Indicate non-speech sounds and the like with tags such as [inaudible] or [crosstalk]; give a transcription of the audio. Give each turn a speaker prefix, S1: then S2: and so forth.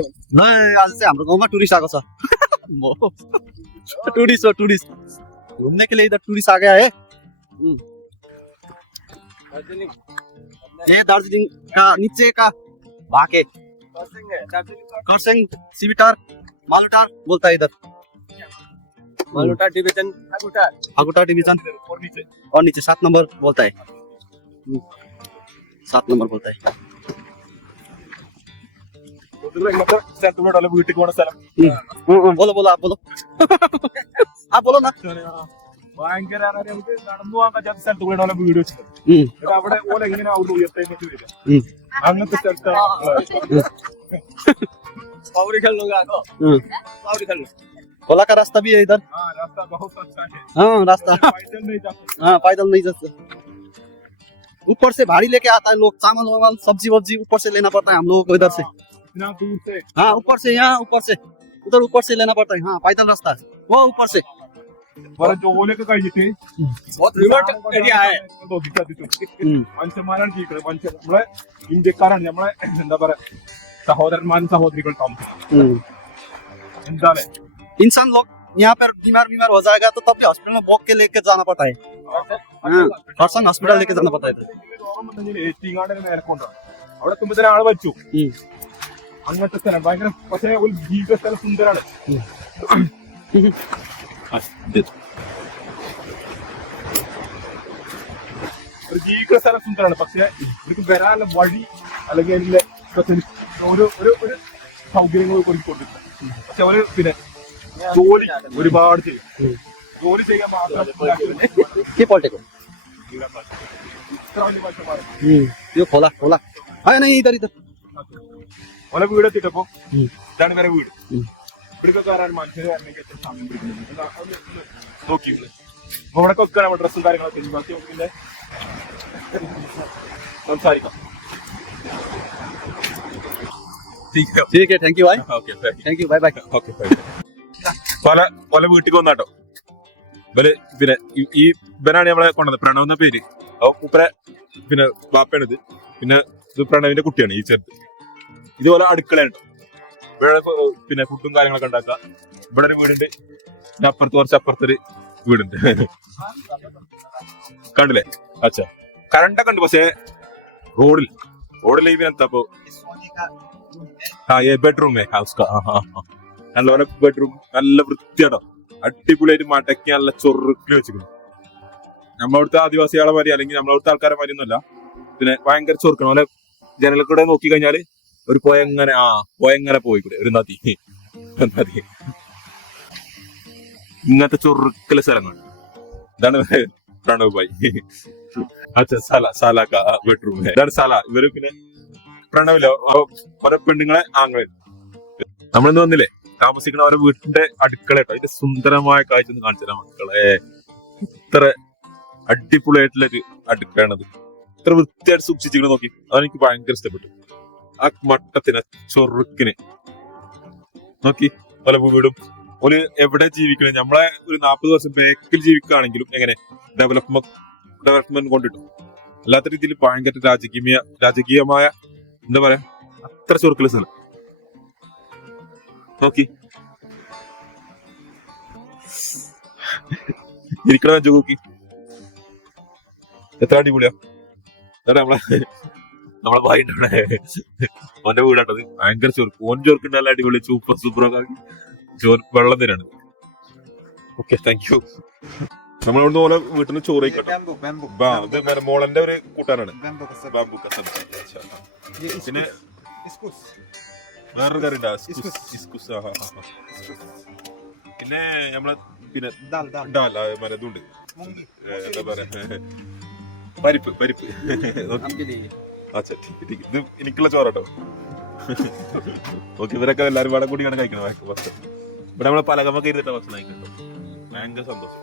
S1: नहीं आज से हाम्रो गाउँमा टुरिस्ट आएको छ। [laughs] टुरिस्ट हो टुरिस्ट। घुम्ने के लिए इधर टुरिस्ट आ गया है। ये दार्जिलिंग का नीचे का भाके। करसेंग सिविटार मालुटार बोलता है इधर।
S2: मालूटा डिवीज़न
S1: फागुटा डिवीज़न
S2: और नीचे
S1: और नीचे सात नंबर बोलता है। सात नंबर बोलता है।
S2: സ്ഥലത്തൂടെ ഉള്ള വീട്ടിൽ പോണ സ്ഥലം
S1: हम्म, हम्म, हम्म, बोलो बोलो आप बोलो आप बोलो ना
S2: ഭയങ്കര നമുക്ക് നടന്നു പോകാൻ പറ്റാത്ത സ്ഥലത്ത് കൂടെ ഉള്ള വീട് വെച്ചത്
S1: हम्म,
S2: എന്നിട്ട് അവിടെ ഓല എങ്ങനെ അവിടെ ഉയർത്തേക്ക് വരിക
S1: हम्म,
S2: അങ്ങനത്തെ സ്ഥലത്താണ് पौड़ी खेल लूंगा
S1: हम्म।
S2: पौड़ी खेल
S1: गोला का रास्ता भी है इधर
S2: हाँ रास्ता बहुत अच्छा है
S1: हाँ रास्ता
S2: पैदल नहीं जा सकते
S1: हाँ पैदल नहीं जा सकते ऊपर से भारी लेके आता है लोग चावल वावल सब्जी वब्जी ऊपर से लेना पड़ता है हम लोगों को इधर से
S2: इतना दूर से
S1: हाँ ऊपर से यहाँ ऊपर से उधर ऊपर से लेना पड़ता है हाँ पैदल रास्ता है वो ऊपर से
S2: വേറെ ജോലിയൊക്കെ കഴിഞ്ഞിട്ട്
S3: റിമോട്ട് ഏരിയ ആയ
S1: ഉം.
S2: മനുഷ്യന്മാരാണ് ജീവിക്കുന്നത് മനുഷ്യർ നമ്മളെ ഇന്ത്യക്കാരാണ് നമ്മളെ എന്താ പറയാ സഹോദരന്മാരും സഹോദരികൾ താമസം
S1: हम्म।
S2: എന്താണ്
S1: इंसान लोग यहाँ पर बीमार बीमार हो जाएगा तो तब भी हॉस्पिटल में बोक के लेके जाना पड़ता है हाँ हरसन हॉस्पिटल लेके जाना पड़ता है इधर।
S2: ഏറ്റിങ്ങാടിന് നേരെ കൊണ്ടാണ് അവിടെ എത്തുമ്പോ ആള് വെച്ചു
S1: ഉം.
S2: അങ്ങനത്തെ സ്ഥലം ഭയങ്കര പക്ഷേ ഒരു ജീവിത സ്ഥലം സുന്ദരാണ് ഒരു ജീവിക്കുന്ന സ്ഥലം സുന്ദരാണ് പക്ഷെ ഇവർക്ക് വരാനുള്ള വഴി അല്ലെങ്കിൽ അതിന്റെ facility ഒരു ഒരു ഒരു സൗകര്യങ്ങൾ ഒരുക്കി കൊടുത്തിട്ടുണ്ട് പക്ഷെ അവര് പിന്നെ ജോലി ഒരുപാട് ചെയ്യും
S1: ഉം.
S2: ജോലി ചെയ്യാൻ മാത്രം
S1: के पलटे को
S2: ഇത്ര വലിയ മനുഷ്യന്മാരാണ്
S1: ये खोला खोला हाँ नहीं इधर इधर
S2: ഓലെ വീട് എത്തിട്ടപ്പോ
S1: ഉം.
S2: ഇതാണ് വരെ വീട്
S1: ഉം.
S2: ഇവിടേക്ക് കയറാൻ മനുഷ്യരെ വരണമെങ്കിൽ എത്ര സമയം പിടിക്കുന്നുണ്ട് എന്നാ ഒന്ന് ഒന്ന് നോക്കിയില്ലേ അപ്പൊ ഇവിടെ ഒക്കെ നമ്മുടെ ഡ്രസ്സും കാര്യങ്ങളൊക്കെ ഉണ്ട്. ബാക്കി നമുക്ക് പിന്നെ സംസാരിക്കാം
S1: ठीक है थैंक यू भाई
S2: okay
S1: thank you bye bye
S2: okay പല പല വീട്ടിൽ വന്നാട്ടോ ഇവര് പിന്നെ ഈ- ഈ ഇവനാണ് നമ്മളെ കൊണ്ടത് പ്രണവ് എന്ന പേര് അപ്പൊ ഉപ്പര പിന്നെ ബാപ്പയാണിത് പിന്നെ ഇത് പ്രണവിന്റെ കുട്ടിയാണ് ഈ ചെറുത് ഇതുപോലെ അടുക്കളയാണ് ഇവിടെ പിന്നെ ഫുഡും കാര്യങ്ങളൊക്കെ ഉണ്ടാക്കുക. ഇവിടെ ഒരു വീടുണ്ട്. അപ്പുറത്ത് കുറച്ച് അപ്പുറത്തൊരു വീടുണ്ട്. കണ്ടില്ലേ? അച്ഛാ. കറണ്ടൊക്കെ ഉണ്ട് പക്ഷേ റോഡിൽ റോഡിൽ ഇപ്പൊ ആ ഏ? ബെഡ്റൂമേ ഹൗസ് നല്ല ബെഡ്റൂം നല്ല വൃത്തിയാടോ അടിപൊളിയായിട്ട് മടക്കി നല്ല ചൊറുക്കിൽ വെച്ചിരിക്കുന്നു. നമ്മളവിടുത്തെ ആദിവാസികളെ മാതിരി അല്ലെങ്കിൽ നമ്മളവിടുത്തെ ആൾക്കാരെ മാതിരി ഒന്നുമല്ല പിന്നെ ഭയങ്കര ചൊറുക്കണം പോലെ കൂടെ നോക്കി കഴിഞ്ഞാൽ ഒരു പോയങ്ങനെ ആ പോയങ്ങനെ പോയിക്കൂടെ ഒരു നദി. നദി. ഇങ്ങനത്തെ ചൊറുക്കല സ്ഥലങ്ങൾ ഇതാണ് പ്രണവ് ഭായി. സാല ബെഡ്റൂം. ഇതാണ് സല. ഇവർ പിന്നെ പ്രണവിലോ ഓരോ പെണ്ണുങ്ങളെ ആങ്ങളെ. നമ്മളിന്ന് വന്നില്ലേ? താമസിക്കുന്ന ഓരോ വീട്ടിന്റെ അടുക്കള അതിന്റെ സുന്ദരമായ കാഴ്ച ഒന്ന് കാണിച്ചു മക്കളെ. ഇത്ര അടിപൊളിയായിട്ടുള്ളൊരു അടുക്കളയാണത്. ഇത്ര വൃത്തിയായിട്ട് സൂക്ഷിച്ചിരിക്കണം നോക്കി. അതെനിക്ക് ഭയങ്കര ഇഷ്ടപ്പെട്ടു ആ മട്ടത്തിന് ചൊറുക്കിന്. നോക്കി പല വീടും. ഒരു എവിടെ ജീവിക്കണം? നമ്മളെ ഒരു നാൽപ്പത് വർഷം ബാക്കിൽ ജീവിക്കുകയാണെങ്കിലും എങ്ങനെ? ഡെവലപ്മെന്റ് ഡെവലപ്മെന്റ് കൊണ്ടിട്ടു. അല്ലാത്ത രീതിയിൽ ഭയങ്കര രാജകീയ രാജകീയമായ എന്താ പറയാ അത്ര ചൊറുക്കല സ്ഥലം. നോക്കി. ഇരിക്കണ നോക്കി. എത്ര അടിപൊളിയാ. നമ്മളെ നമ്മളെ ഭായിണ്ടവിടെ ഓന്റെ വീടാണ്ടത് ഭയങ്കര ചോർക്ക് ഓൻ ചോർക്ക് നല്ല അടിപൊളി സൂപ്പർ സൂപ്പർ ചോർ വെള്ളം തരാണ്. ഓക്കെ താങ്ക് യു നമ്മളിവിടുന്ന് ഓരോ വീട്ടിൽ നിന്ന് ചോറ് കഴിക്കട്ടെ മോളന്റെ ഒരു കൂട്ടാനാണ്. പിന്നെ വേറൊരു കറി പിന്നെ നമ്മളെ പിന്നെ മറ്റേ ഇതുണ്ട്. എന്താ പറയാ? പരിപ്പ് പരിപ്പ്. അച്ഛാ ഇത് എനിക്കുള്ള ചോറട്ടോ. ഓക്കെ ഇവരൊക്കെ എല്ലാവരും വടം കൂടിയാണ് കഴിക്കണം ഇവിടെ നമ്മളെ പലകമൊക്കെ ഇരുന്നിട്ട് ഭക്ഷണം കഴിക്കട്ടോ ഭയങ്കര സന്തോഷം.